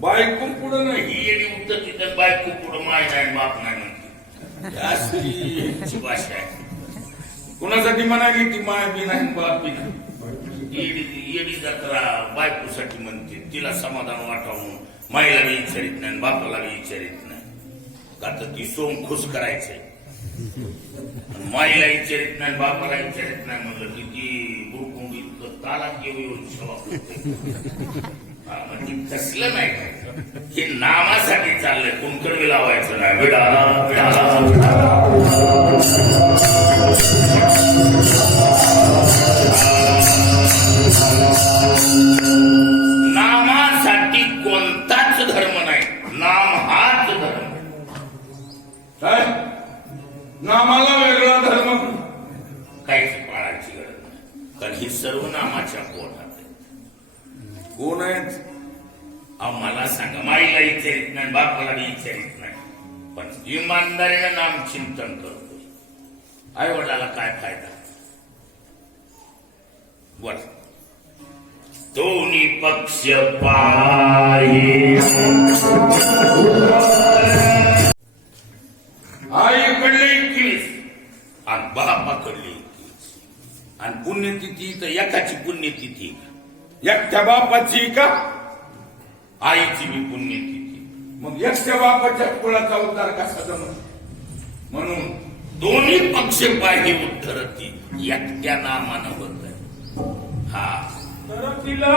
बायको पुढं नाही. ही येडी उत्तर तिथं बायको पुढं माय नाही बाप नाही म्हणते. भाषा आहे. कुणासाठी म्हणाली ती माय बी नाही बाप बी नाही? येडी जत्रा बायकोसाठी म्हणते. तिला समाधान वाटावून माईला बी विचारित नाही बापाला बी विचारित नाही. का तर ती सोम खुश करायचंय माईला विचारित नाही बापाला विचारित नाही म्हणलं की ती बुरकुंड इतकं ताला येऊ येऊन तसलं नाही. हे नामासाठी चाललंय. कुंकडवी लावायचं नाही. नामासाठी कोणताच धर्म नाही. नाम हाच धर्म. काय? नामाला वेगळा धर्म. काहीच पाळायची गरज नाही. कारण ही सर्व नामाच्या पोटात आहे कोण आहेत? अहो मला सांगा माईला विचारित नाही बापाला बी येत नाही. पण इमानदारीनं नाम चिंतन करतो आई वडिलाला काय फायदा? बोल. दोन्ही पक्ष आई आईकडले एकवीस आणि बापाकडले एकवीस आणि पुण्यतिथी तर एकाची पुण्यतिथी एकट्या बापाची का? आईची बी पुण्यतिथी मग एकट्या बापाच्या कुळाचा उद्धार कसा जमत म्हणून दोन्ही पक्ष पाहिजे उत्तर ती एकट्या नामानं होत हा. तर तिला